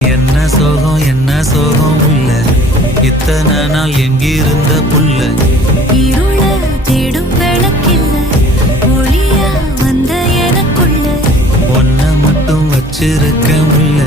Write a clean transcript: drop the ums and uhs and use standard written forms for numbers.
என்ன சோகம் உள்ள இத்தனை நாள் எங்கிருந்த புள்ள இருள தேடும் விளக்கில்ல ஒளியா வந்த எனக்குள்ள ஒன்ன மட்டும் வச்சிருக்க உள்ள